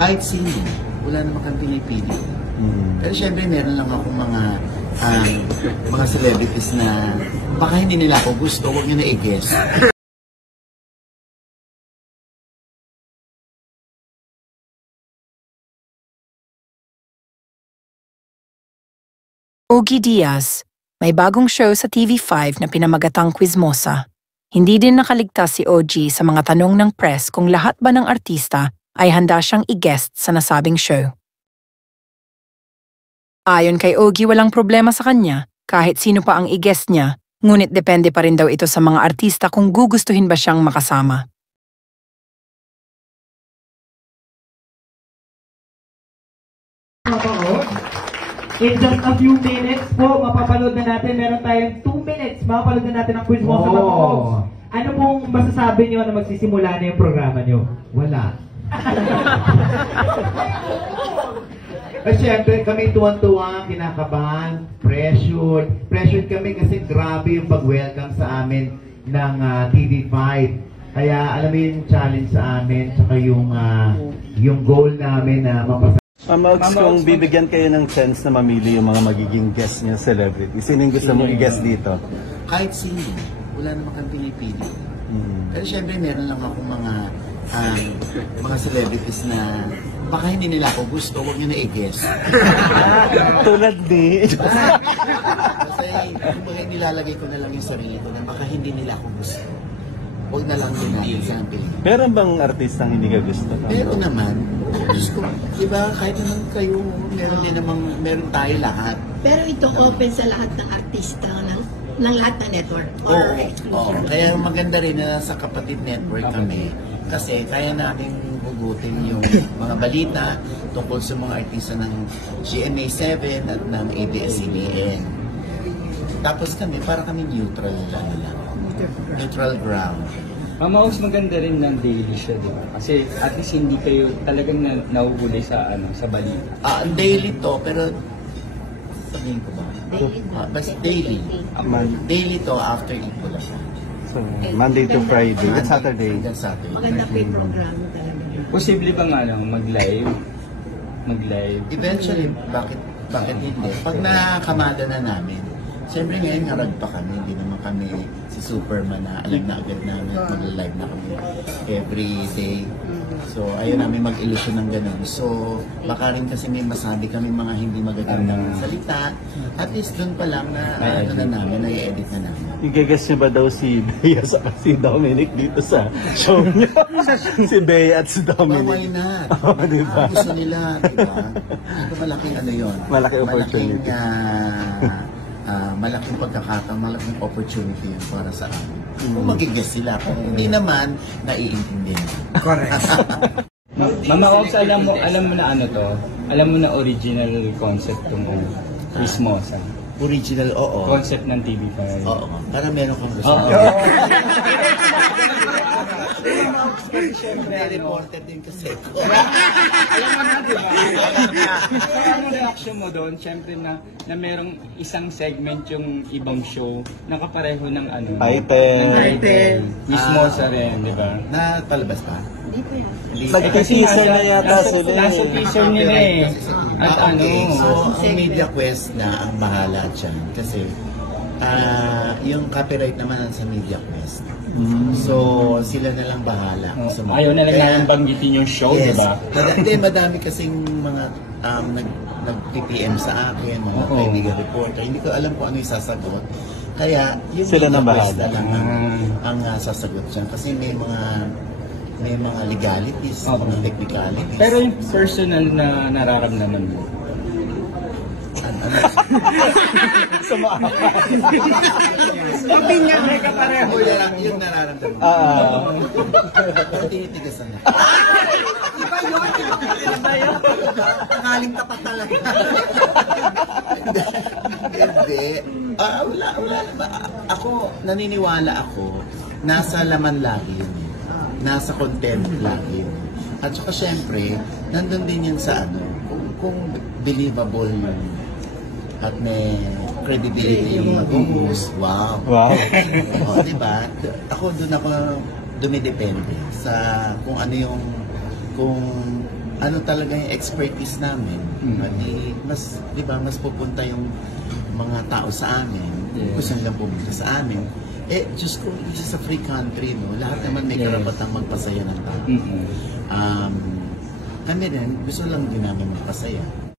Kahit sino, wala naman kang pinipili. Pero syempre meron lang akong mga celebrities na baka hindi nila ako gusto, huwag nyo na i-guess. Ogie Diaz, may bagong show sa TV5 na pinamagatang Quizmosa. Hindi din nakaligtas si Ogie sa mga tanong ng press kung lahat ba ng artista ay handa siyang i-guest sa nasabing show. Ayon kay Ogie, walang problema sa kanya kahit sino pa ang i-guest niya, ngunit depende pa rin daw ito sa mga artista kung gugustuhin ba siyang makasama. In just a few minutes po, mapapanood na natin. Meron tayong 2 minutes. Mapapanood na natin ang quiz mo sa mga. Ano pong masasabi niyo na magsisimula na yung programa niyo? Wala. Siyempre, kami tuwan-tuwa, kinakabahan, pressured. Pressured kami kasi grabe yung pag-welcome sa amin ng TV5. Kaya alam mo yung challenge sa amin, saka yung goal namin na mapasa. Max, kung bibigyan kayo ng chance na mamili yung mga magiging guest niya, celebrity, sino yung gusto mong i-guest dito? Kahit sino, wala naman kang pinipili. Pero syempre meron lang akong mga celebrities na baka hindi nila ako gusto, huwag nyo na i-guess. Tulad ni... Kasi kumbaga nilalagay ko na lang yung sarili ko na baka hindi nila ako gusto. Huwag na lang din natin sa Pilipinas. Meron bang artistang hindi ka gusto? Meron naman. Diyos ko, diba, kahit naman kayo, meron din namang, meron tayo lahat. Pero ito open sa lahat ng artista ng lahat ng network? Oo. Kaya maganda rin na sa Kapatid Network kami. Kasi kaya natin hugutin yung mga balita tungkol sa mga artista ng GMA7 at ng ABS-CBN. Tapos kami, para kami neutral lang. Neutral ground. Mamaus maganda rin ng daily show, di ba? Kasi at least hindi kayo talagang nahuhuli sa balita. Daily to, pero sabihin ko ba? Basta daily. Daily to after equal lang. So, Monday to Friday at Saturday. Maganda pa yung program talaga. Posible bang mag-live? Mag-live? Eventually, bakit hindi? Pag nakamada na namin, siyempre ngayon harag pa kami, hindi naman kami si Superman na alam na agad namin mag-live na kami every day. So ayaw namin mag-illusion ng ganun. So baka rin kasi may masabi kami mga hindi magagandang salita. At least dun pa lang na ano na namin, na-edit na namin. Igagas niya ba daw si Bea at si Dominic dito sa show niya? Si Bea at si Dominic. Why not? Diba? Gusto nila, diba? Ito malaking ano yun. Malaking opportunity. Malaking pagkakataon, malaking opportunity yun para sa amin. Kung mag-guess sila, kung hindi naman, naiintindihan. Correct. Mama Ops, alam mo na ano to? Alam mo na original concept ng Quizmosa? Original, oo. Concept ng TV5. Oo. Para meron kang gusto. Kasi syempre, reported din kasi ko. Alam mo na, di ba? Anong reaction mo doon? Syempre na merong isang segment yung ibang show na kapareho ng Title. Quizmosa rin, di ba? Napalabas pa? Hindi po yan. Nag-teaser na yata sila. Nasa teaser nila eh. At So, ang Media Quest na ang bahala dyan. Kasi, yung copyright naman sa Media Quest. So, sila na lang bahala. Ayaw na lang banggitin yung show, yes, diba? Hindi, madami kasing mga nag-PPM sa akin, mga kaibigan reporter. Hindi ko alam kung ano yung sasagot. Kaya, yung sila Media Quest na lang ang sasagot dyan. Kasi may mga legalities, mga technicalities. Pero yung personal na nararamdaman mo? Opinion may kapareho yan. Yung nararamdaman. Tinitigasan na. Iba yun. Nangaling tapat talaga. Hindi. Wala naman. Ako, naniniwala ako, nasa laman lagi yun. Nasa content lagi yun. At saka syempre, nandun din yan sa kung believable yun. At may credibility yung mag-host. Wow. O, diba? Ako, doon ako dumidepende sa kung ano yung, kung ano talaga yung expertise namin. Mas, di ba, mas pupunta yung mga tao sa amin. Gusto nilang pumunta sa amin. Diyos ko, this is a free country, no? Lahat naman may karapatang magpasaya ng tao. Kami rin, gusto lang din namin magpasaya.